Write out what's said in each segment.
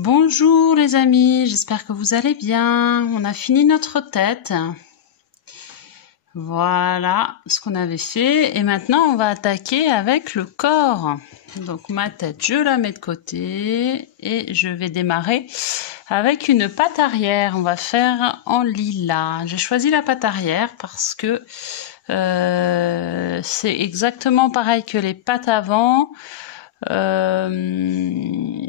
Bonjour les amis, j'espère que vous allez bien. On a fini notre tête. Voilà ce qu'on avait fait. Et maintenant, on va attaquer avec le corps. Donc ma tête, je la mets de côté et je vais démarrer avec une patte arrière. On va faire en lilas. J'ai choisi la patte arrière parce que c'est exactement pareil que les pattes avant.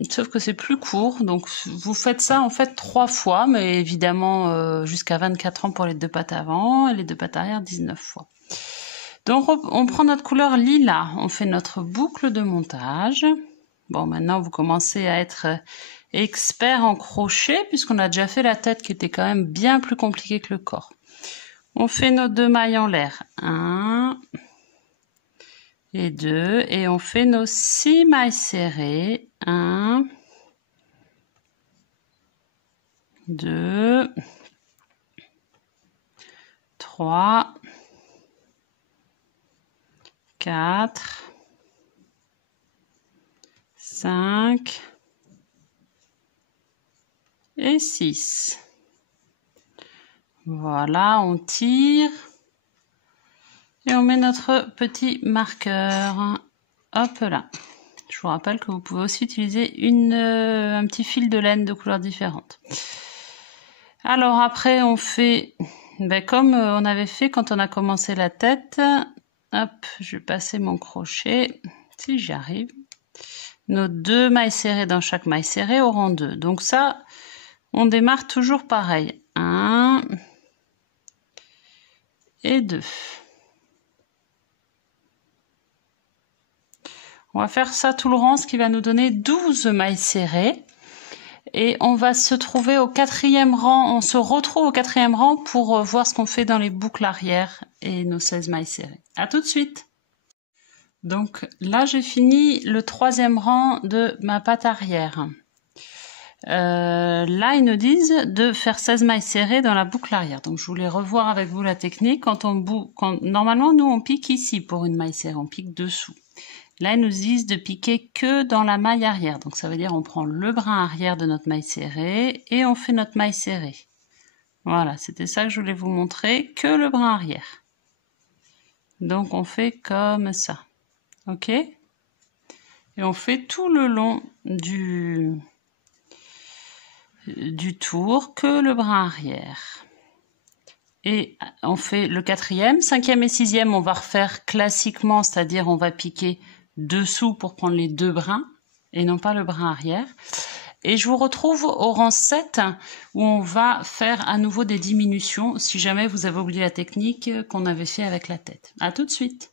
Sauf que c'est plus court, donc vous faites ça en fait 3 fois, mais évidemment jusqu'à 24 ans pour les 2 pattes avant et les 2 pattes arrière 19 fois. Donc on prend notre couleur lilas, on fait notre boucle de montage. Bon, maintenant vous commencez à être expert en crochet puisqu'on a déjà fait la tête qui était quand même bien plus compliquée que le corps. On fait nos 2 mailles en l'air, 1 et 2, et on fait nos 6 mailles serrées, 1, 2, 3, 4, 5 et 6. Voilà, on tire. Et on met notre petit marqueur, hop là. Je vous rappelle que vous pouvez aussi utiliser un petit fil de laine de couleurs différentes. Alors après on fait, comme on avait fait quand on a commencé la tête. Hop, je vais passer mon crochet, si j'y arrive. Nos 2 mailles serrées dans chaque maille serrée au rang 2. Donc ça, on démarre toujours pareil. 1 et 2. On va faire ça tout le rang, ce qui va nous donner 12 mailles serrées. Et on va se trouver au 4e rang, on se retrouve au 4e rang pour voir ce qu'on fait dans les boucles arrière et nos 16 mailles serrées. À tout de suite. Donc là, j'ai fini le 3e rang de ma patte arrière. Là, ils nous disent de faire 16 mailles serrées dans la boucle arrière. Donc je voulais revoir avec vous la technique. Normalement, nous, on pique ici pour une maille serrée, on pique dessous. Là, ils nous disent de piquer que dans la maille arrière. Donc, ça veut dire on prend le brin arrière de notre maille serrée et on fait notre maille serrée. Voilà, c'était ça que je voulais vous montrer, que le brin arrière. Donc, on fait comme ça. OK? Et on fait tout le long du tour que le brin arrière. Et on fait le 4e, 5e et 6e, on va refaire classiquement, c'est-à-dire on va piquer dessous pour prendre les 2 brins et non pas le brin arrière. Et je vous retrouve au rang 7 où on va faire à nouveau des diminutions si jamais vous avez oublié la technique qu'on avait fait avec la tête. À tout de suite.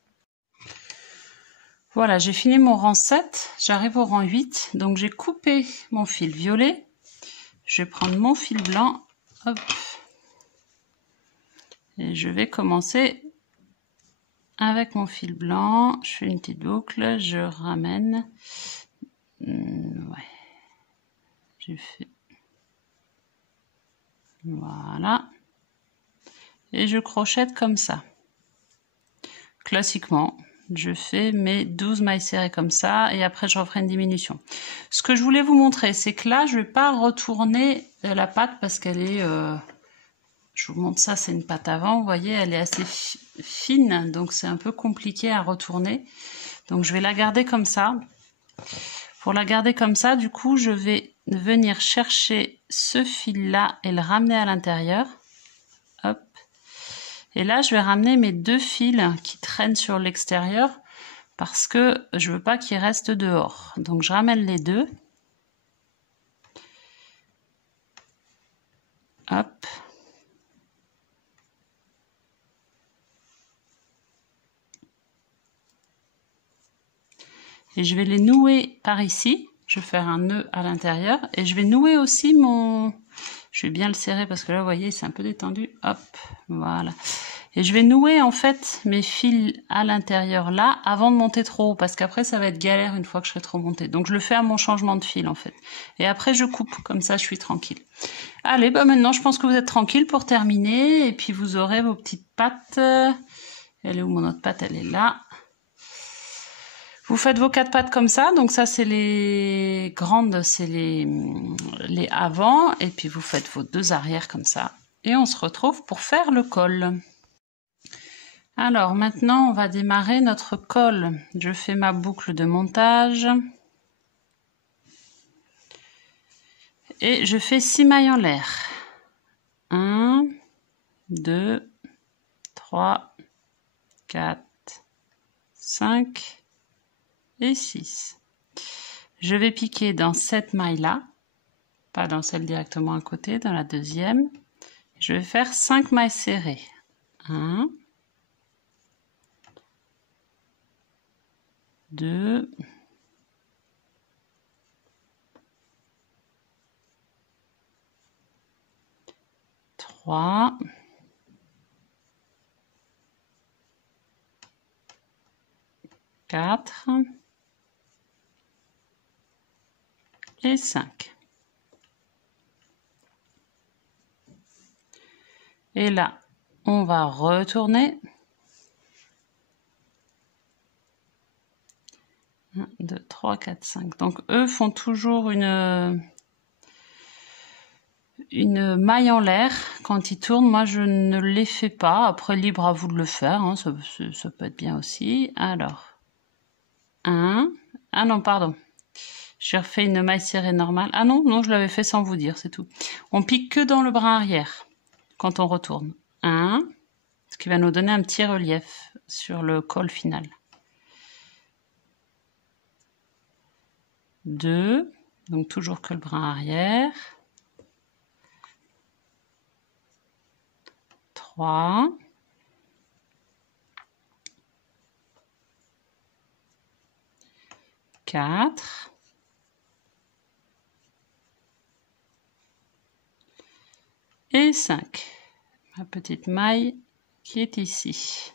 Voilà, j'ai fini mon rang 7, j'arrive au rang 8. Donc j'ai coupé mon fil violet. Je vais prendre mon fil blanc. Hop. Et je vais commencer avec mon fil blanc. Je fais une petite boucle, je ramène. Ouais. Je fais. Voilà. Et je crochète comme ça. Classiquement, je fais mes 12 mailles serrées comme ça et après je referai une diminution. Ce que je voulais vous montrer, c'est que là, je vais pas retourner la patte parce qu'elle est... Je vous montre ça, c'est une patte avant, vous voyez, elle est assez fine, donc c'est un peu compliqué à retourner. Donc je vais la garder comme ça. Pour la garder comme ça, du coup, je vais venir chercher ce fil-là et le ramener à l'intérieur. Hop. Et là, je vais ramener mes 2 fils qui traînent sur l'extérieur parce que je veux pas qu'ils restent dehors. Donc je ramène les 2. Hop. Et je vais les nouer par ici. Je vais faire un nœud à l'intérieur. Et je vais nouer aussi mon... Je vais bien le serrer parce que là, vous voyez, c'est un peu détendu. Hop, voilà. Et je vais nouer en fait mes fils à l'intérieur là avant de monter trop haut. Parce qu'après, ça va être galère une fois que je serai trop montée. Donc, je le fais à mon changement de fil en fait. Et après, je coupe. Comme ça, je suis tranquille. Allez, maintenant, je pense que vous êtes tranquille pour terminer. Et puis, vous aurez vos petites pattes. Elle est où mon autre patte? Elle est là. Vous faites vos 4 pattes comme ça, donc ça c'est les grandes, c'est les avant, et puis vous faites vos 2 arrières comme ça. Et on se retrouve pour faire le col. Alors maintenant on va démarrer notre col. Je fais ma boucle de montage. Et je fais 6 mailles en l'air. 1, 2, 3, 4, 5 et 6. Je vais piquer dans cette maille-là, pas dans celle directement à côté, dans la deuxième. Je vais faire 5 mailles serrées. 1, 2, 3, 4 et 5. Et là, on va retourner. 1, 2, 3, 4, 5. Donc, eux font toujours une maille en l'air quand ils tournent. Moi, je ne les fais pas. Après, libre à vous de le faire. Hein. Ça peut être bien aussi. Alors, 1. Ah non, pardon. J'ai refait une maille serrée normale. Ah non, non, je l'avais fait sans vous dire, c'est tout. On pique que dans le brin arrière quand on retourne. 1. Ce qui va nous donner un petit relief sur le col final. 2. Donc, toujours que le brin arrière. 3, 4 et 5. Ma petite maille qui est ici.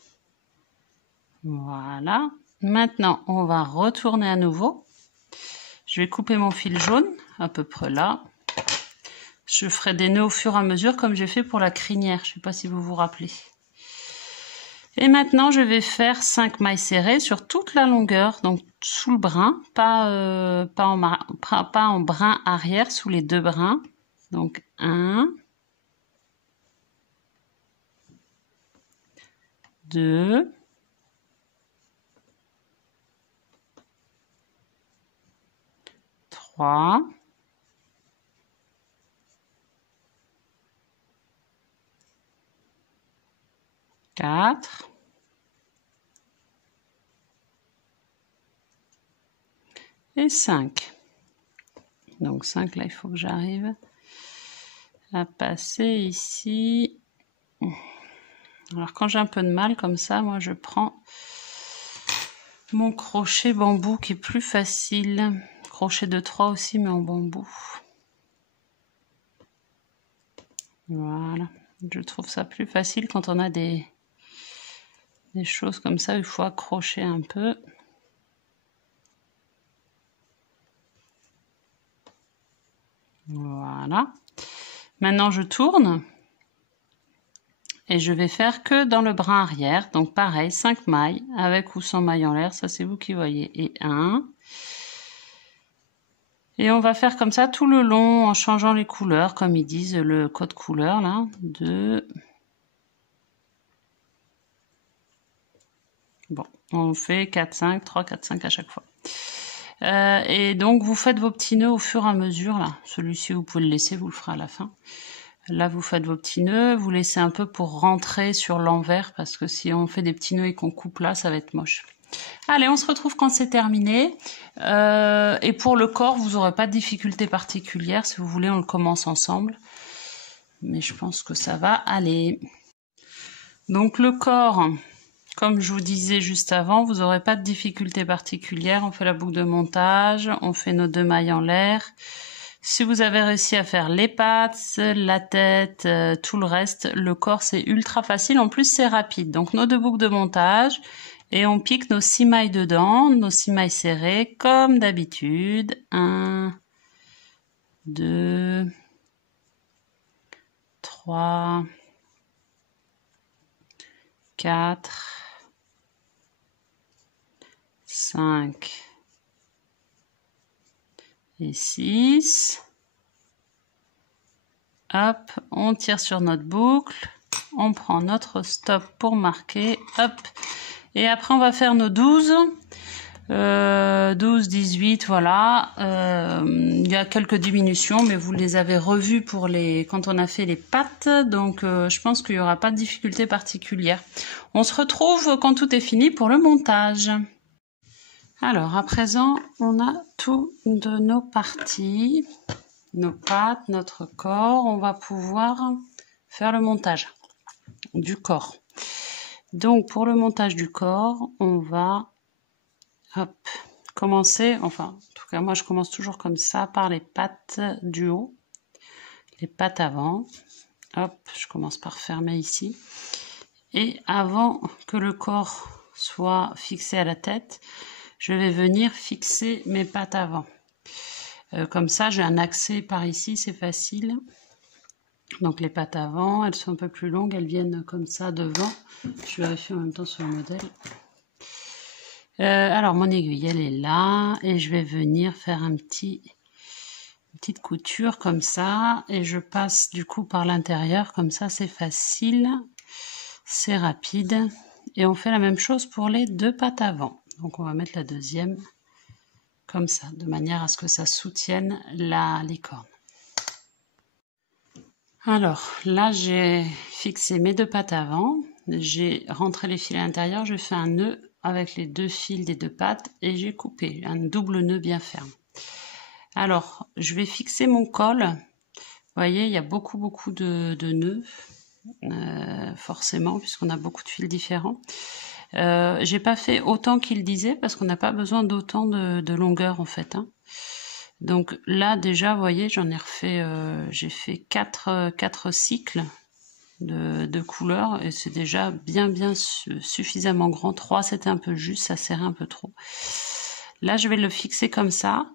Voilà. Maintenant, on va retourner à nouveau. Je vais couper mon fil jaune, à peu près là. Je ferai des nœuds au fur et à mesure, comme j'ai fait pour la crinière. Je ne sais pas si vous vous rappelez. Et maintenant, je vais faire 5 mailles serrées sur toute la longueur, donc sous le brin, pas en brin arrière, sous les 2 brins. Donc 1, 2, 3, 4 et 5. Donc 5, là, il faut que j'arrive à passer ici. Alors quand j'ai un peu de mal comme ça, moi je prends mon crochet bambou qui est plus facile. Crochet de 3 aussi, mais en bambou. Voilà. Je trouve ça plus facile quand on a des choses comme ça, il faut accrocher un peu. Voilà. Maintenant, je tourne. Et je vais faire que dans le brin arrière. Donc pareil, 5 mailles, avec ou sans maille en l'air. Ça, c'est vous qui voyez. Et 1. Et on va faire comme ça tout le long, en changeant les couleurs, comme ils disent, le code couleur, là. 2. Bon, on fait 4, 5, 3, 4, 5 à chaque fois. Et donc, vous faites vos petits nœuds au fur et à mesure, là. Celui-ci, vous pouvez le laisser, vous le ferez à la fin. Là, vous faites vos petits nœuds, vous laissez un peu pour rentrer sur l'envers, parce que si on fait des petits nœuds et qu'on coupe là, ça va être moche. Allez, on se retrouve quand c'est terminé. Et pour le corps, vous n'aurez pas de difficulté particulière. Si vous voulez, on le commence ensemble. Mais je pense que ça va aller. Donc le corps, comme je vous disais juste avant, vous n'aurez pas de difficulté particulière. On fait la boucle de montage, on fait nos 2 mailles en l'air. Si vous avez réussi à faire les pattes, la tête, tout le reste, le corps c'est ultra facile. En plus c'est rapide. Donc nos 2 boucles de montage et on pique nos 6 mailles dedans, nos 6 mailles serrées comme d'habitude. 1, 2, 3, 4, 5 et 6. Hop, on tire sur notre boucle, on prend notre stop pour marquer, hop, et après on va faire nos 12. 12, 18, voilà. Il y a quelques diminutions, mais vous les avez revues pour quand on a fait les pattes, donc je pense qu'il n'y aura pas de difficulté particulière. On se retrouve quand tout est fini pour le montage. Alors, à présent, on a tout de nos parties, nos pattes, notre corps. On va pouvoir faire le montage du corps. Donc, pour le montage du corps, on va hop, commencer, enfin, en tout cas, moi, je commence toujours comme ça, par les pattes du haut, les pattes avant. Hop, je commence par fermer ici. Et avant que le corps soit fixé à la tête, je vais venir fixer mes pattes avant. Comme ça, j'ai un accès par ici, c'est facile. Donc, les pattes avant, elles sont un peu plus longues, elles viennent comme ça devant. Je vérifie en même temps sur le modèle. Alors mon aiguille elle est là et je vais venir faire une petite couture comme ça et je passe du coup par l'intérieur, comme ça c'est facile, c'est rapide et on fait la même chose pour les deux pattes avant. Donc on va mettre la deuxième comme ça, de manière à ce que ça soutienne les cornes. Alors là j'ai fixé mes deux pattes avant, j'ai rentré les fils à l'intérieur, je fais un nœud avec les deux fils des deux pattes et j'ai coupé un double nœud bien ferme. Alors je vais fixer mon col. Vous voyez, il y a beaucoup de nœuds forcément puisqu'on a beaucoup de fils différents. J'ai pas fait autant qu'il disait parce qu'on n'a pas besoin d'autant de longueur en fait, hein. Donc là déjà, vous voyez, j'en ai refait, j'ai fait 4 cycles de couleurs et c'est déjà bien suffisamment grand. 3 c'était un peu juste, ça serrait un peu trop. Là je vais le fixer comme ça.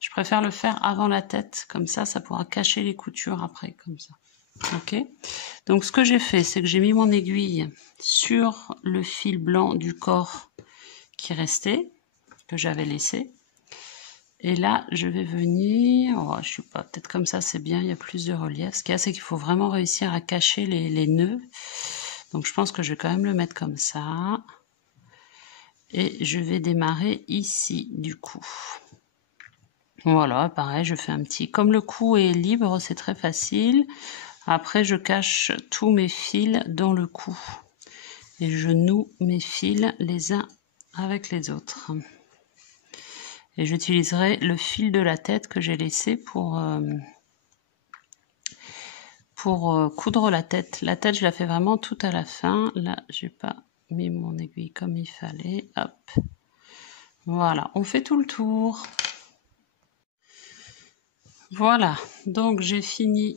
Je préfère le faire avant la tête, comme ça pourra cacher les coutures après, comme ça. Ok, donc ce que j'ai fait, c'est que j'ai mis mon aiguille sur le fil blanc du corps qui restait, que j'avais laissé. Et là, je vais venir, oh, je sais pas, peut-être comme ça c'est bien, il y a plus de relief. Ce qu'il y a, c'est qu'il faut vraiment réussir à cacher les nœuds. Donc je pense que je vais quand même le mettre comme ça. Et je vais démarrer ici, du coup. Voilà, pareil, je fais un petit... Comme le cou est libre, c'est très facile. Après, je cache tous mes fils dans le cou. Et je noue mes fils les uns avec les autres. Et j'utiliserai le fil de la tête que j'ai laissé pour coudre la tête. La tête, je la fais vraiment tout à la fin. Là, j'ai pas mis mon aiguille comme il fallait. Hop. Voilà, on fait tout le tour. Voilà, donc j'ai fini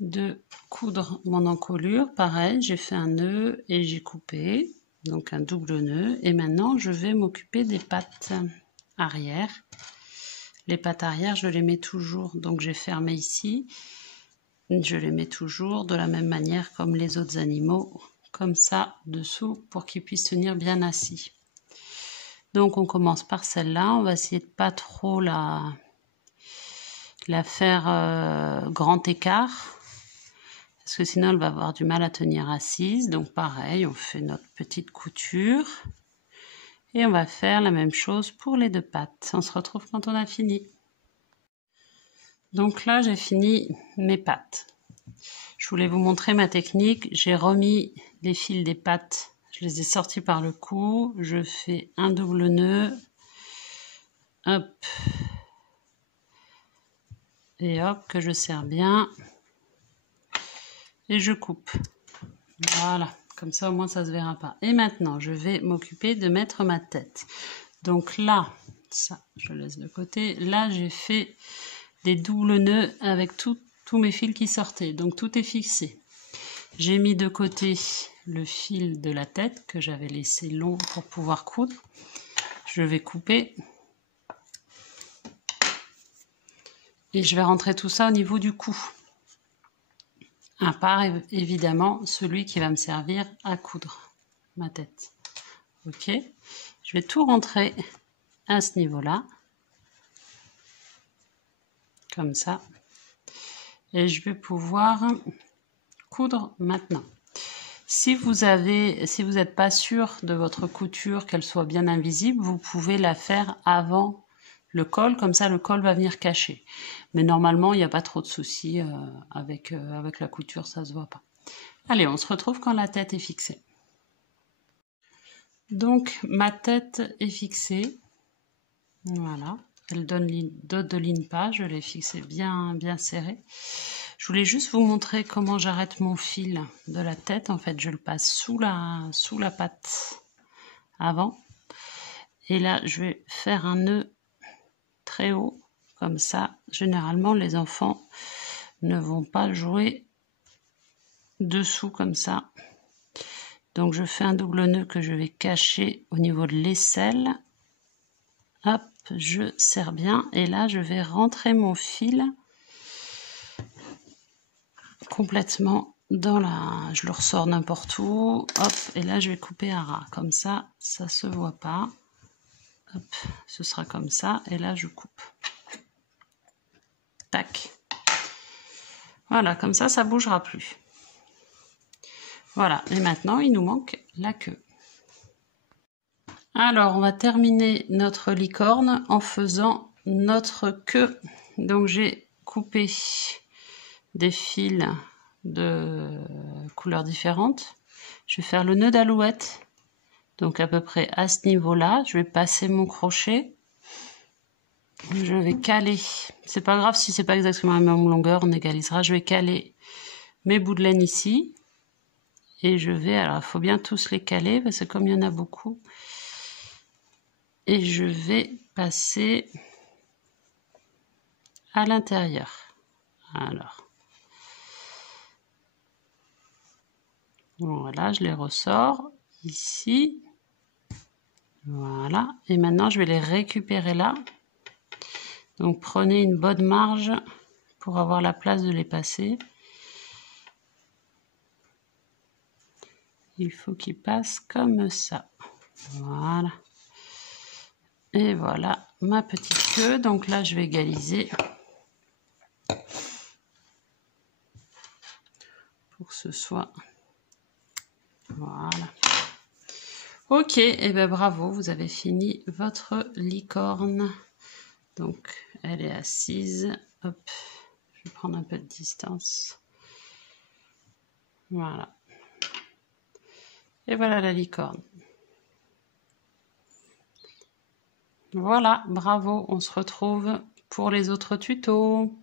de coudre mon encolure. Pareil, j'ai fait un nœud et j'ai coupé. Donc un double nœud. Et maintenant, je vais m'occuper des pattes arrière. Les pattes arrière, je les mets toujours, donc j'ai fermé ici, je les mets toujours de la même manière comme les autres animaux, comme ça dessous pour qu'ils puissent tenir bien assis. Donc on commence par celle-là, on va essayer de pas trop la faire grand écart, parce que sinon elle va avoir du mal à tenir assise. Donc pareil, on fait notre petite couture. Et on va faire la même chose pour les deux pattes. On se retrouve quand on a fini. Donc là, j'ai fini mes pattes. Je voulais vous montrer ma technique. J'ai remis les fils des pattes. Je les ai sortis par le cou. Je fais un double nœud. Hop. Et hop, que je serre bien. Et je coupe. Voilà. Comme ça, au moins, ça ne se verra pas. Et maintenant, je vais m'occuper de mettre ma tête. Donc là, ça, je laisse de côté. Là, j'ai fait des doubles nœuds avec tous mes fils qui sortaient. Donc, tout est fixé. J'ai mis de côté le fil de la tête que j'avais laissé long pour pouvoir coudre. Je vais couper. Et je vais rentrer tout ça au niveau du cou. À part évidemment celui qui va me servir à coudre ma tête. Ok, je vais tout rentrer à ce niveau-là. Comme ça. Et je vais pouvoir coudre maintenant. Si vous n'êtes pas sûr de votre couture, qu'elle soit bien invisible, vous pouvez la faire avant le col, comme ça le col va venir cacher. Mais normalement, il n'y a pas trop de soucis avec la couture, ça se voit pas. Allez, on se retrouve quand la tête est fixée. Donc, ma tête est fixée. Voilà. Elle donne de ligne pas, je l'ai fixée bien serré. Je voulais juste vous montrer comment j'arrête mon fil de la tête. En fait, je le passe sous la patte avant. Et là, je vais faire un nœud très haut, comme ça. Généralement, les enfants ne vont pas jouer dessous comme ça. Donc, je fais un double nœud que je vais cacher au niveau de l'aisselle. Hop, je serre bien. Et là, je vais rentrer mon fil complètement dans la... Je le ressors n'importe où. Hop, et là, je vais couper à ras. Comme ça, ça se voit pas. Hop, ce sera comme ça. Et là, je coupe. Tac. Voilà, comme ça, ça bougera plus. Voilà, et maintenant, il nous manque la queue. Alors, on va terminer notre licorne en faisant notre queue. Donc, j'ai coupé des fils de couleurs différentes. Je vais faire le nœud d'alouette. Donc, à peu près à ce niveau-là. Je vais passer mon crochet. Je vais caler. C'est pas grave si c'est pas exactement la même longueur, on égalisera. Je vais caler mes bouts de laine ici. Et je vais, alors il faut bien tous les caler parce que comme il y en a beaucoup. Et je vais passer à l'intérieur. Alors. Voilà, je les ressors ici. Voilà. Et maintenant, je vais les récupérer là. Donc, prenez une bonne marge pour avoir la place de les passer. Il faut qu'ils passent comme ça. Voilà. Et voilà ma petite queue. Donc là, je vais égaliser pour que ce soit... Voilà. Ok, et bien bravo, vous avez fini votre licorne. Donc, elle est assise. Hop, je vais prendre un peu de distance. Voilà. Et voilà la licorne. Voilà, bravo, on se retrouve pour les autres tutos.